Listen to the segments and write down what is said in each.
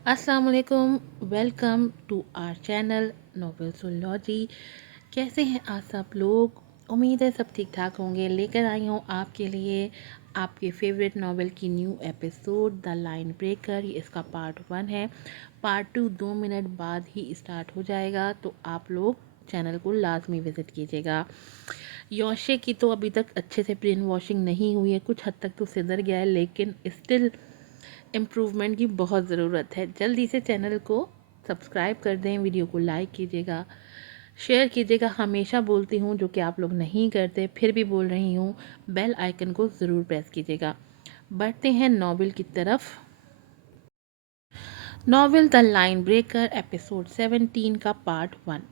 अस्सलाम वालेकुम। Welcome to our channel Novelsology. कैसे हैं आप सब लोग? उम्मीद है सब ठीक ठाक होंगे। लेकर आई हूँ आपके लिए आपके फेवरेट नावल की new episode the line breaker. ये इसका पार्ट 1 है। पार्ट 2 2 मिनट बाद ही स्टार्ट हो जाएगा, तो आप लोग चैनल को लाजमी विज़िट कीजिएगा। योशे की तो अभी तक अच्छे से ब्रेन वॉशिंग नहीं हुई है, कुछ हद तक तो सिधर गया है, लेकिन स्टिल इम्प्रूवमेंट की बहुत ज़रूरत है। जल्दी से चैनल को सब्सक्राइब कर दें, वीडियो को लाइक कीजिएगा, शेयर कीजिएगा। हमेशा बोलती हूँ, जो कि आप लोग नहीं करते, फिर भी बोल रही हूँ, बेल आइकन को ज़रूर प्रेस कीजिएगा। बढ़ते हैं नॉवेल की तरफ। Novel the line breaker episode 17 का पार्ट 1।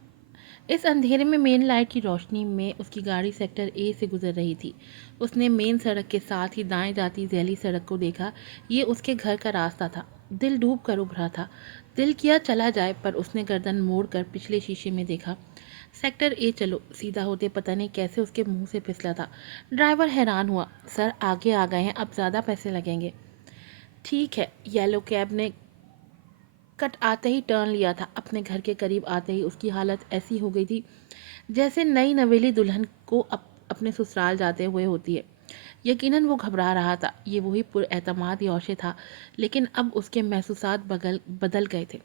इस अंधेरे में मेन लाइट की रोशनी में उसकी गाड़ी सेक्टर ए से गुजर रही थी। उसने मेन सड़क के साथ ही दाएं जाती जैली सड़क को देखा। ये उसके घर का रास्ता था। दिल डूब कर उभरा था। दिल किया चला जाए, पर उसने गर्दन मोड़ कर पिछले शीशे में देखा। सेक्टर ए चलो, सीधा होते पता नहीं कैसे उसके मुंह से फिसला था। ड्राइवर हैरान हुआ। सर, आगे आ गए हैं, अब ज़्यादा पैसे लगेंगे। ठीक है। येलो कैब ने कट आते ही टर्न लिया था। अपने घर के करीब आते ही उसकी हालत ऐसी हो गई थी जैसे नई नवेली दुल्हन को अपने ससुराल जाते हुए होती है। यकीनन वो घबरा रहा था। ये वही पुरएतमाद यौशे था, लेकिन अब उसके महसूसात बदल गए थे।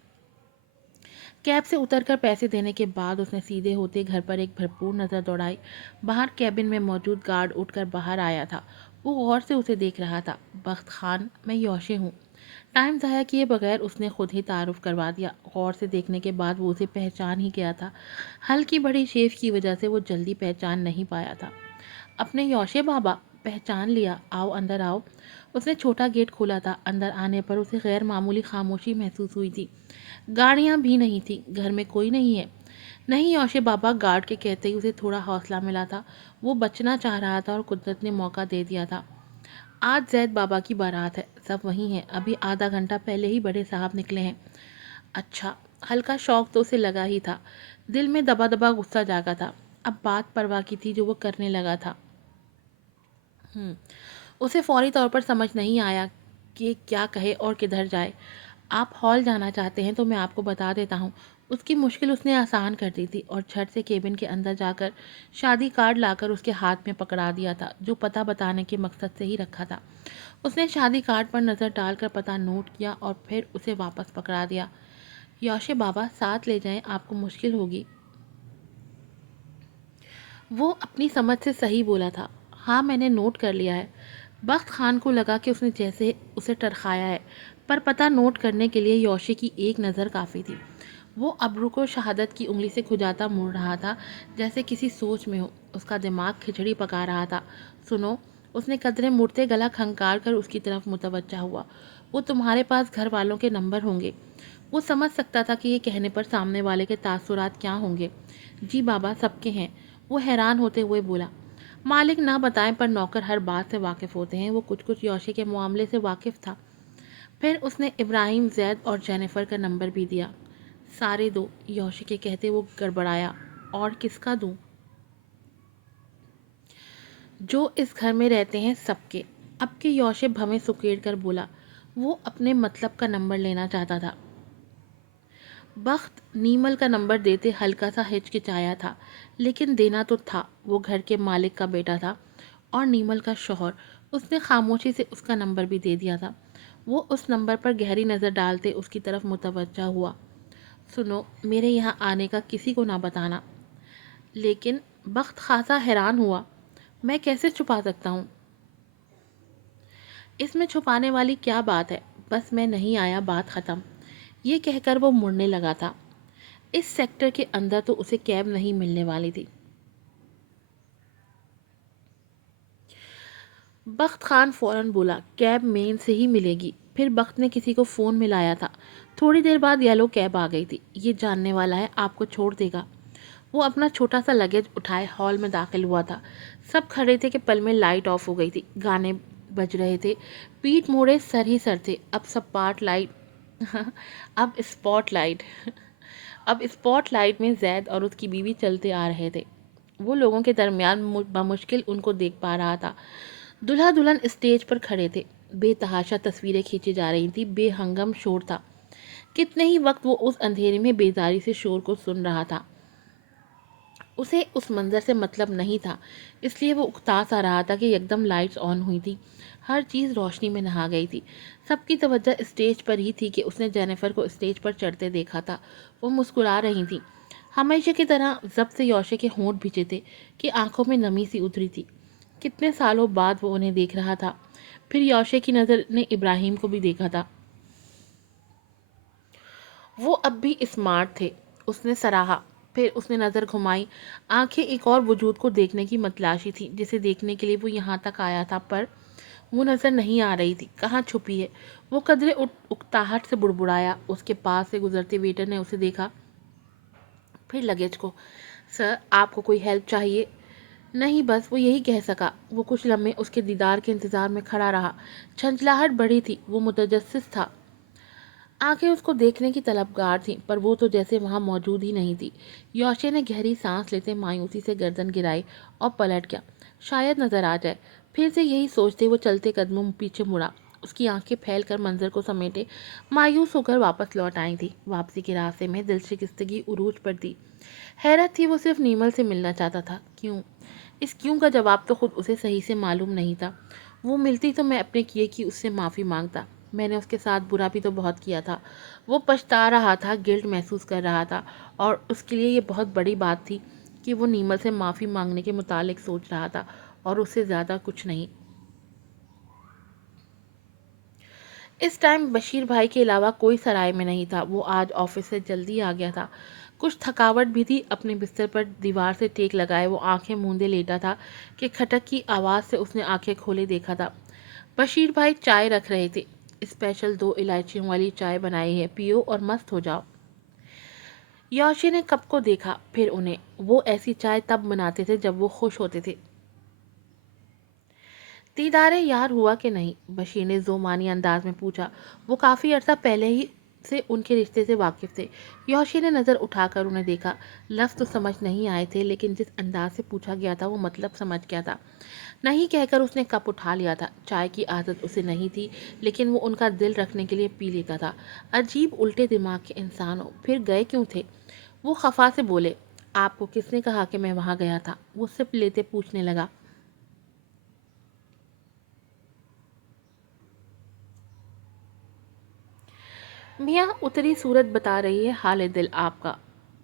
कैब से उतरकर पैसे देने के बाद उसने सीधे होते घर पर एक भरपूर नज़र दौड़ाई। बाहर कैबिन में मौजूद गार्ड उठकर बाहर आया था। वो गौर से उसे देख रहा था। बख्त खान, मैं यौशे हूँ। टाइम ज़ाया किए बगैर उसने खुद ही तारुफ करवा दिया। गौर से देखने के बाद वो उसे पहचान ही गया था। हल्की बड़ी शेव की वजह से वो जल्दी पहचान नहीं पाया था। अपने यौशे बाबा, पहचान लिया। आओ, अंदर आओ। उसने छोटा गेट खोला था। अंदर आने पर उसे गैर मामूली खामोशी महसूस हुई थी। गाड़ियाँ भी नहीं थी। घर में कोई नहीं है। नहीं यौशे बाबा, गार्ड के कहते ही उसे थोड़ा हौसला मिला था। वो बचना चाह रहा था और कुदरत ने मौका दे दिया था। आज जैद बाबा की बारात है, सब वहीं हैं। अभी आधा घंटा पहले ही बड़े साहब निकले हैं। अच्छा। हल्का शौक तो उसे लगा ही था। दिल में दबा दबा गुस्सा जागा था। अब बात परवाह की थी जो वो करने लगा था। उसे फौरी तौर पर समझ नहीं आया कि क्या कहे और किधर जाए। आप हॉल जाना चाहते हैं तो मैं आपको बता देता हूँ। उसकी मुश्किल उसने आसान कर दी थी और झट से केबिन के अंदर जाकर शादी कार्ड लाकर उसके हाथ में पकड़ा दिया था, जो पता बताने के मकसद से ही रखा था। उसने शादी कार्ड पर नज़र डालकर पता नोट किया और फिर उसे वापस पकड़ा दिया। यौशे बाबा, साथ ले जाएं, आपको मुश्किल होगी। वो अपनी समझ से सही बोला था। हाँ, मैंने नोट कर लिया है। बख्त खान को लगा कि उसने जैसे उसे टरखाया है, पर पता नोट करने के लिए यौशे की एक नज़र काफ़ी थी। वो अब्रू को शहादत की उंगली से खुजाता मुड़ रहा था, जैसे किसी सोच में हो। उसका दिमाग खिचड़ी पका रहा था। सुनो, उसने कदरे मुड़ते गला खंकार कर उसकी तरफ मुतवज्जा हुआ। वो तुम्हारे पास घर वालों के नंबर होंगे। वो समझ सकता था कि ये कहने पर सामने वाले के तासुरात क्या होंगे। जी बाबा, सबके हैं। वो हैरान होते हुए बोला। मालिक ना बताएं, पर नौकर हर बात से वाकिफ़ होते हैं। वो कुछ कुछ यौशे के मामले से वाकिफ़ था। फिर उसने इब्राहिम, जैद और जेनिफर का नंबर भी दिया। सारे दो, यौशे के कहते वो गड़बड़ाया। और किसका दूं? जो इस घर में रहते हैं सबके। अब के यौशे भवें सुकेड़ कर बोला। वो अपने मतलब का नंबर लेना चाहता था। बख्त नीमल का नंबर देते हल्का सा हिचकिचाया था, लेकिन देना तो था। वो घर के मालिक का बेटा था और नीमल का शौहर। उसने खामोशी से उसका नंबर भी दे दिया था। वो उस नंबर पर गहरी नज़र डालते उसकी तरफ मुतवज्जा हुआ। सुनो, मेरे यहाँ आने का किसी को ना बताना। लेकिन बख्त खासा हैरान हुआ। मैं कैसे छुपा सकता हूँ? इसमें छुपाने वाली क्या बात है? बस मैं नहीं आया, बात ख़त्म। ये कहकर वो मुड़ने लगा था। इस सेक्टर के अंदर तो उसे कैब नहीं मिलने वाली थी। बख्त खान फौरन बोला, कैब मेन से ही मिलेगी। फिर बख्त ने किसी को फ़ोन मिलाया था। थोड़ी देर बाद येलो कैब आ गई थी। ये जानने वाला है, आपको छोड़ देगा। वो अपना छोटा सा लगेज उठाए हॉल में दाखिल हुआ था। सब खड़े थे कि पल में लाइट ऑफ हो गई थी। गाने बज रहे थे। पीठ मोड़े सर ही सर थे। अब सब पार्ट लाइट अब स्पॉटलाइट अब स्पॉटलाइट में जैद और उसकी बीवी चलते आ रहे थे। वो लोगों के दरमियान बमुश्किल उनको देख पा रहा था। दूल्हा दुल्हन स्टेज पर खड़े थे। बेतहाशा तस्वीरें खींची जा रही थी। बेहंगम शोर था। कितने ही वक्त वो उस अंधेरे में बेजारी से शोर को सुन रहा था। उसे उस मंजर से मतलब नहीं था, इसलिए वो उकता सा रहा था कि एकदम लाइट्स ऑन हुई थी। हर चीज़ रोशनी में नहा गई थी। सबकी तवज्जो स्टेज पर ही थी कि उसने जेनिफर को स्टेज पर चढ़ते देखा था। वो मुस्कुरा रही थी। हमेशा की तरह जब से यौशे के होंठ भिजे थे कि आंखों में नमी सी उतरी थी। कितने सालों बाद वो उन्हें देख रहा था। फिर यौशे की नज़र ने इब्राहिम को भी देखा था। वो अब भी स्मार्ट थे, उसने सराहा। फिर उसने नज़र घुमाई। आंखें एक और वजूद को देखने की मतलाशी थी जिसे देखने के लिए वो यहाँ तक आया था, पर वो नज़र नहीं आ रही थी। कहाँ छुपी है? वो कदरे उकताहट से बुड़बुड़ाया। उसके पास से गुजरते वेटर ने उसे देखा, फिर लगेज को। सर, आपको कोई हेल्प चाहिए? नहीं, बस वो यही कह सका। वो कुछ लम्हे उसके दीदार के इंतज़ार में खड़ा रहा। झंझलाहट बढ़ी थी, वो मुतजस्सिस था। आंखें उसको देखने की तलबगार थीं, पर वो तो जैसे वहाँ मौजूद ही नहीं थी। यौशे ने गहरी सांस लेते मायूसी से गर्दन गिराई और पलट गया। शायद नजर आ जाए। फिर से यही सोचते वो चलते कदमों में पीछे मुड़ा। उसकी आंखें फैल कर मंजर को समेटे मायूस होकर वापस लौट आई थी। वापसी के रास्ते में दिल शिकस्तगी उरूज पर थी। हैरत थी, वो सिर्फ नीमल से मिलना चाहता था। क्यों? इस क्यों का जवाब तो खुद उसे सही से मालूम नहीं था। वो मिलती तो मैं अपने किए की उससे माफ़ी मांगता। मैंने उसके साथ बुरा भी तो बहुत किया था। वो पछता रहा था, गिल्ट महसूस कर रहा था, और उसके लिए ये बहुत बड़ी बात थी कि वो नीमल से माफ़ी मांगने के मुतालिक सोच रहा था, और उससे ज़्यादा कुछ नहीं। इस टाइम बशीर भाई के अलावा कोई सराय में नहीं था। वो आज ऑफिस से जल्दी आ गया था। कुछ थकावट भी थी। अपने बिस्तर पर दीवार से टेक लगाए वो आंखें मूंदे लेटा था कि खटक की आवाज़ से उसने आंखें खोले देखा था। बशीर भाई चाय रख रहे थे। स्पेशल 2 इलायचियों वाली चाय बनाई है, पियो और मस्त हो जाओ। याशी ने कप को देखा, फिर उन्हें। वो ऐसी चाय तब बनाते थे जब वो खुश होते थे। दीदारे यार हुआ कि नहीं? बशीर ने जोमानी अंदाज में पूछा। वो काफ़ी अर्सा पहले ही से उनके रिश्ते से वाकिफ थे। यौशी ने नज़र उठाकर उन्हें देखा। लफ्ज़ तो समझ नहीं आए थे, लेकिन जिस अंदाज से पूछा गया था वो मतलब समझ गया था। नहीं कहकर उसने कप उठा लिया था। चाय की आदत उसे नहीं थी, लेकिन वो उनका दिल रखने के लिए पी लेता था। अजीब उल्टे दिमाग के इंसान हो। फिर गए क्यों थे? वो खफा से बोले। आपको किसने कहा कि मैं वहाँ गया था? वो सिप लेते पूछने लगा। मियाँ, उतरी सूरत बता रही है हाल दिल आपका।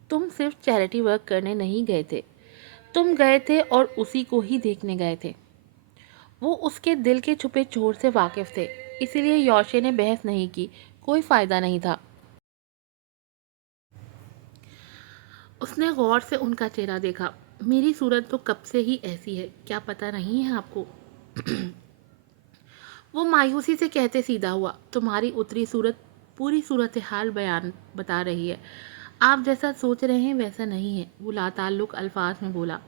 तुम सिर्फ चैरिटी वर्क करने नहीं गए थे, तुम गए थे और उसी को ही देखने गए थे। वो उसके दिल के छुपे चोर से वाकिफ थे, इसीलिए यौशे ने बहस नहीं की। कोई फ़ायदा नहीं था। उसने गौर से उनका चेहरा देखा। मेरी सूरत तो कब से ही ऐसी है, क्या पता नहीं है आपको? वो मायूसी से कहते सीधा हुआ। तुम्हारी उतरी सूरत पूरी सूरत हाल बयान बता रही है। आप जैसा सोच रहे हैं वैसा नहीं है, वो लाताल्लुक अल्फाज में बोला।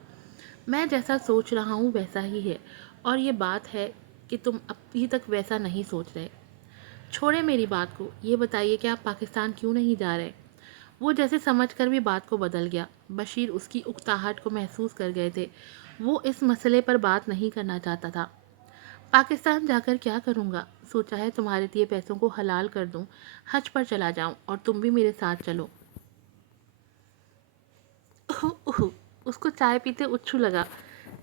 मैं जैसा सोच रहा हूँ वैसा ही है, और ये बात है कि तुम अभी तक वैसा नहीं सोच रहे। छोड़े मेरी बात को, ये बताइए कि आप पाकिस्तान क्यों नहीं जा रहे? वो जैसे समझकर भी बात को बदल गया। बशीर उसकी उकताहट को महसूस कर गए थे। वो इस मसले पर बात नहीं करना चाहता था। पाकिस्तान जाकर क्या करूँगा? सोचा है तुम्हारे दिए पैसों को हलाल कर दूँ, हज पर चला जाऊँ और तुम भी मेरे साथ चलो। उह, उह, उसको चाय पीते उच्छू लगा।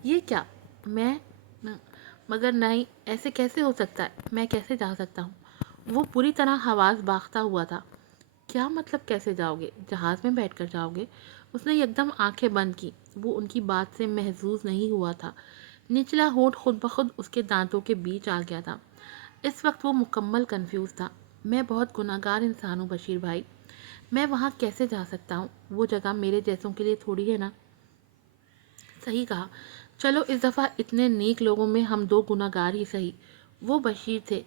ये क्या? मैं न, मगर नहीं, ऐसे कैसे हो सकता है? मैं कैसे जा सकता हूँ? वो पूरी तरह हवास बाख्ता हुआ था। क्या मतलब कैसे जाओगे? जहाज़ में बैठकर जाओगे? उसने एकदम आंखें बंद की। वो उनकी बात से महजूज नहीं हुआ था। निचला होंठ खुद ब खुद उसके दांतों के बीच आ गया था। इस वक्त वो मुकम्मल कंफ्यूज था। मैं बहुत गुनाहगार इंसान हूँ बशीर भाई। मैं वहाँ कैसे जा सकता हूँ? वो जगह मेरे जैसों के लिए थोड़ी है ना। सही कहा। चलो, इस दफ़ा इतने नेक लोगों में हम दो गुनाहगार ही सही। वो बशीर थे,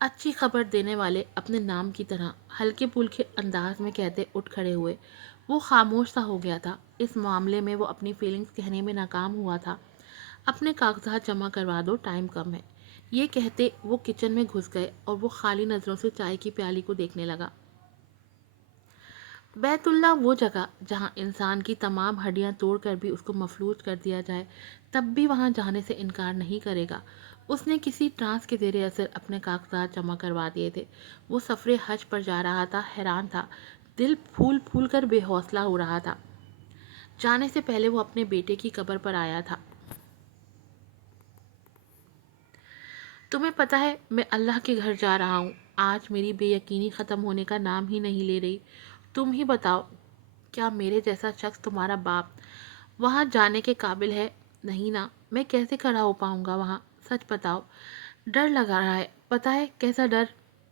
अच्छी खबर देने वाले, अपने नाम की तरह। हल्के पुल्के अंदाज में कहते उठ खड़े हुए। वो खामोश सा हो गया था। इस मामले में वो अपनी फीलिंग्स कहने में नाकाम हुआ था। अपने कागजात जमा करवा दो, टाइम कम है। ये कहते वो किचन में घुस गए और वो खाली नज़रों से चाय की प्याली को देखने लगा। बैतुल्ला वो जगह जहाँ इंसान की तमाम हड्डियाँ तोड़कर भी उसको मफलूज कर दिया जाए, तब भी वहाँ जाने से इनकार नहीं करेगा। اس نے کسی ٹرانس کے زیر اثر اپنے کاغذات جمع کروا دیے تھے۔ وہ سفر حج پر جا رہا تھا، حیران تھا، دل پھول پھول کر بے حوصلہ ہو رہا تھا۔ جانے سے پہلے وہ اپنے بیٹے کی قبر پر آیا تھا۔ تمہیں پتہ ہے میں اللہ کے گھر جا رہا ہوں۔ آج میری بے یقینی ختم ہونے کا نام ہی نہیں لے رہی۔ تم ہی بتاؤ، کیا میرے جیسا شخص تمہارا باپ وہاں جانے کے قابل ہے؟ نہیں نا، میں کیسے کھڑا ہو پاؤں گا وہاں؟ سچ بتاؤ۔ ڈر لگا رہا ہے، پتہ ہے کیسا ڈر؟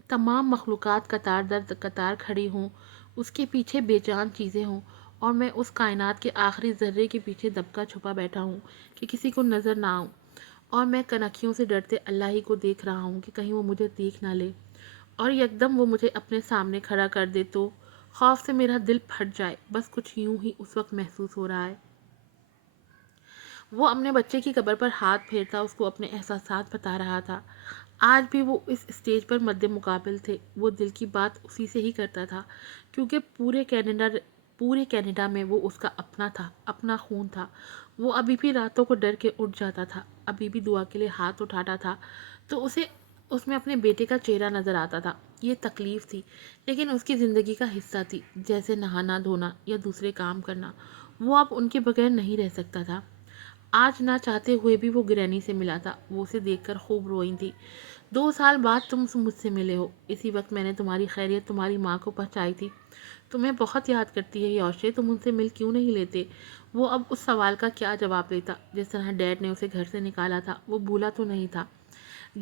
تمام مخلوقات قطار در قطار کھڑی ہوں، اس کے پیچھے بے جان چیزیں ہوں، اور میں اس کائنات کے آخری ذرے کے پیچھے دبکا چھپا بیٹھا ہوں کہ کسی کو نظر نہ آؤں، اور میں کنکھیوں سے ڈرتے اللہ ہی کو دیکھ رہا ہوں کہ کہیں وہ مجھے دیکھ نہ لے اور یکدم وہ مجھے اپنے سامنے کھڑا کر دے تو خوف سے میرا دل پھٹ جائے۔ بس کچھ یوں ہی اس وقت محسوس ہو رہا ہے۔ وہ اپنے بچے کی قبر پر ہاتھ پھیرتا اس کو اپنے احساسات بتا رہا تھا۔ آج بھی وہ اس اسٹیج پر مد مقابل تھے۔ وہ دل کی بات اسی سے ہی کرتا تھا، کیونکہ پورے کینیڈا میں وہ اس کا اپنا تھا، اپنا خون تھا۔ وہ ابھی بھی راتوں کو ڈر کے اٹھ جاتا تھا، ابھی بھی دعا کے لیے ہاتھ اٹھاتا تھا تو اسے اس میں اپنے بیٹے کا چہرہ نظر آتا تھا۔ یہ تکلیف تھی، لیکن اس کی زندگی کا حصہ تھی، جیسے نہانا دھونا یا دوسرے کام کرنا۔ وہ اب ان کے بغیر نہیں رہ سکتا تھا۔ آج نہ چاہتے ہوئے بھی وہ گرینی سے ملا تھا۔ وہ اسے دیکھ کر خوب روئی تھی۔ 2 سال بعد تم مجھ سے ملے ہو، اسی وقت میں نے تمہاری خیریت تمہاری ماں کو پہنچائی تھی۔ تمہیں بہت یاد کرتی ہے یوشے، تم ان سے مل کیوں نہیں لیتے؟ وہ اب اس سوال کا کیا جواب دیتا؟ جس طرح ڈیڈ نے اسے گھر سے نکالا تھا، وہ بھولا تو نہیں تھا۔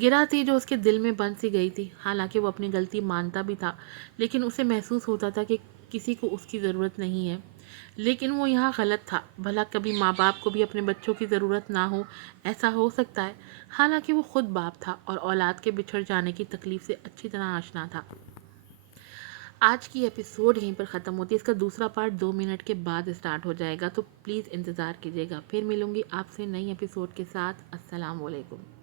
گرا تھی جو اس کے دل میں بند سی گئی تھی۔ حالانکہ وہ اپنی غلطی مانتا بھی تھا، لیکن اسے محسوس ہوتا تھا کہ کسی کو اس کی ضرورت نہیں ہے۔ لیکن وہ یہاں غلط تھا۔ بھلا کبھی ماں باپ کو بھی اپنے بچوں کی ضرورت نہ ہو؟ ایسا ہو سکتا ہے؟ حالانکہ وہ خود باپ تھا اور اولاد کے بچھڑ جانے کی تکلیف سے اچھی طرح آشنا تھا۔ آج کی ایپیسوڈ یہیں پر ختم ہوتی ہے۔ اس کا دوسرا پارٹ 2 منٹ کے بعد اسٹارٹ ہو جائے گا، تو پلیز انتظار کیجیے گا۔ پھر ملوں گی آپ سے نئی ایپیسوڈ کے ساتھ۔ السلام علیکم۔